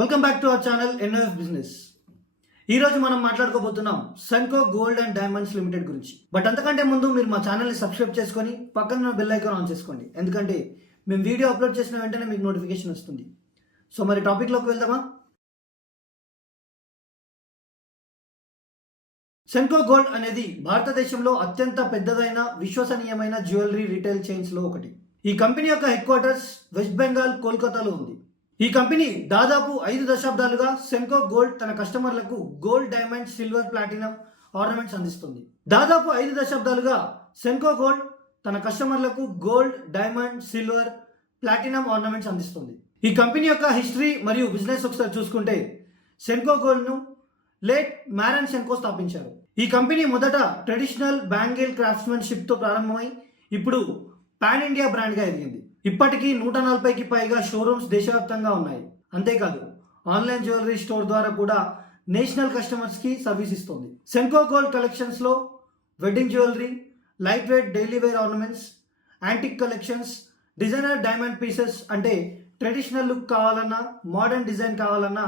Welcome back to our channel NF business. ఈ రోజు మనం మాట్లాడుకోబోతున్నాం Senco gold and diamonds limited గురించి. బట్ అంతకంటే ముందు మీరు మా ఛానల్ని సబ్స్క్రైబ్ చేసుకొని పక్కన బెల్ ఐకాన్ ఆన్ చేసుకోండి, ఎందుకంటే మేము వీడియో అప్లోడ్ చేసిన వెంటనే మీకు నోటిఫికేషన్ వస్తుంది. సో మరి టాపిక్లోకి వెళ్దామా? సెన్కో గోల్డ్ అనేది భారతదేశంలో అత్యంత పెద్దదైన విశ్వసనీయమైన జ్యువెలరీ రీటైల్ చైన్స్ లో ఒకటి. ఈ కంపెనీ యొక్క హెడ్ క్వార్టర్స్ వెస్ట్ బెంగాల్, కోల్కతాలో ఉంది. ఈ కంపెనీ దాదాపు 5 దశాబ్దాలుగా సెన్కో గోల్డ్ తన కస్టమర్లకు gold, diamond, silver, platinum ornaments అందిస్తుంది. దాదాపు 5 దశాబ్దాలుగా సెన్కో గోల్డ్ తన కస్టమర్లకు gold, diamond, silver, platinum ornaments అందిస్తుంది. ఈ కంపెనీ యొక్క హిస్టరీ మరియు బిజినెస్ ఒకసారి చూసుకుంటే, సెన్కో గోల్డ్ను లేట్ మ్యారన్ సెన్కో స్థాపించారు. ఈ కంపెనీ మొదట ట్రెడిషనల్ బ్యాంగిల్ క్రాఫ్ట్స్మెన్షిప్తో ప్రారంభమై ఇప్పుడు పాన్ ఇండియా బ్రాండ్గా ఎదిగింది. ఇప్పటికీ 140కి పైగా షోరూమ్స్ దేశవ్యాప్తంగా ఉన్నాయి. అంతేకాదు ఆన్లైన్ జ్యువెలరీ స్టోర్ ద్వారా కూడా నేషనల్ కస్టమర్స్కి సర్వీస్ ఇస్తుంది. సెన్కో గోల్డ్ కలెక్షన్స్లో wedding jewellery, light weight daily wear ornaments, antique collections, designer diamond pieces, అంటే ట్రెడిషనల్ లుక్ కావాలన్నా, మోడర్న్ డిజైన్ కావాలన్నా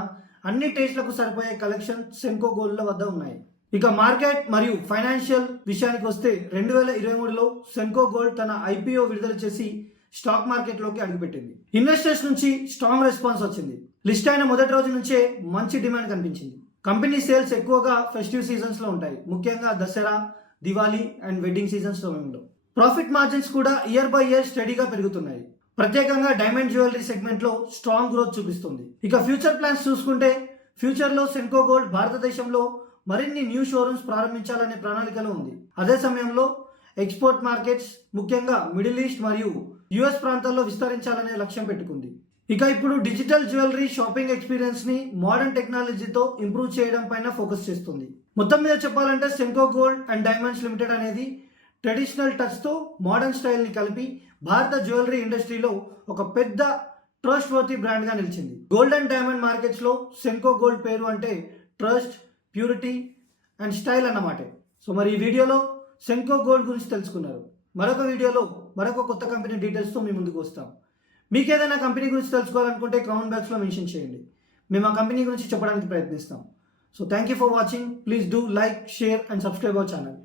అన్ని టేస్ట్లకు సరిపోయే కలెక్షన్ సెన్కో గోల్డ్ వద్ద ఉన్నాయి. ఇక మార్కెట్ మరియు ఫైనాన్షియల్ విషయానికి వస్తే 2023లో సెన్కో గోల్డ్ తన ఐపీఓ విడుదల చేసి స్టాక్ మార్కెట్లోకి అడుగుపెట్టింది. ఇన్వెస్టర్స్ నుంచి స్ట్రాంగ్ రెస్పాన్స్ వచ్చింది. లిస్ట్ అయిన మొదటి రోజు నుంచే మంచి డిమాండ్ కనిపించింది. కంపెనీ సేల్స్ ఎక్కువగా ఫెస్టివ్ సీజన్స్లో ఉంటాయి, ముఖ్యంగా Dasara, Diwali and wedding seasons సమయంలో. ప్రాఫిట్ మార్జిన్స్ కూడా ఇయర్ బై ఇయర్ స్టడీగా పెరుగుతున్నాయి. ప్రత్యేకంగా డైమండ్ జ్యువెలరీ సెగ్మెంట్లో స్ట్రాంగ్ గ్రోత్ చూపిస్తుంది. ఇక ఫ్యూచర్ ప్లాన్స్ చూసుకుంటే, ఫ్యూచర్లో సెన్కో గోల్డ్ భారతదేశంలో మరిన్ని న్యూ షోరూమ్స్ ప్రారంభించాలనే ప్రణాళికలో ఉంది. అదే సమయంలో ఎక్స్పోర్ట్ మార్కెట్స్, ముఖ్యంగా మిడిల్ ఈస్ట్ మరియు యుఎస్ ప్రాంతాల్లో విస్తరించాలనే లక్ష్యం పెట్టుకుంది. ఇక ఇప్పుడు డిజిటల్ జ్యువెలరీ షాపింగ్ ఎక్స్పీరియన్స్ ని మోడర్న్ టెక్నాలజీతో ఇంప్రూవ్ చేయడం పైన ఫోకస్ చేస్తుంది. మొత్తం మీద చెప్పాలంటే Senco gold and diamonds limited అనేది ట్రెడిషనల్ టచ్ తో మోడర్న్ స్టైల్ ని కలిపి భారత జ్యువెలరీ ఇండస్ట్రీలో ఒక పెద్ద ట్రస్ట్ వర్తీ బ్రాండ్ గా నిలిచింది. గోల్డ్ అండ్ డైమండ్ మార్కెట్స్ లో సెన్కో గోల్డ్ పేరు అంటే ట్రస్ట్, ప్యూరిటీ అండ్ స్టైల్ అన్నమాట. సో మరి ఈ వీడియోలో సెన్కో గోల్డ్ గురించి తెలుసుకున్నారు. మరొక వీడియోలో మరొక కొత్త కంపెనీ డీటెయిల్స్తో మీ ముందుకు వస్తాం. మీకు ఏదైనా కంపెనీ గురించి తెలుసుకోవాలనుకుంటే కామెంట్ బాక్స్లో మెన్షన్ చేయండి, మేము ఆ కంపెనీ గురించి చెప్పడానికి ప్రయత్నిస్తాం. So thank you for watching. Please do like, share and subscribe our channel.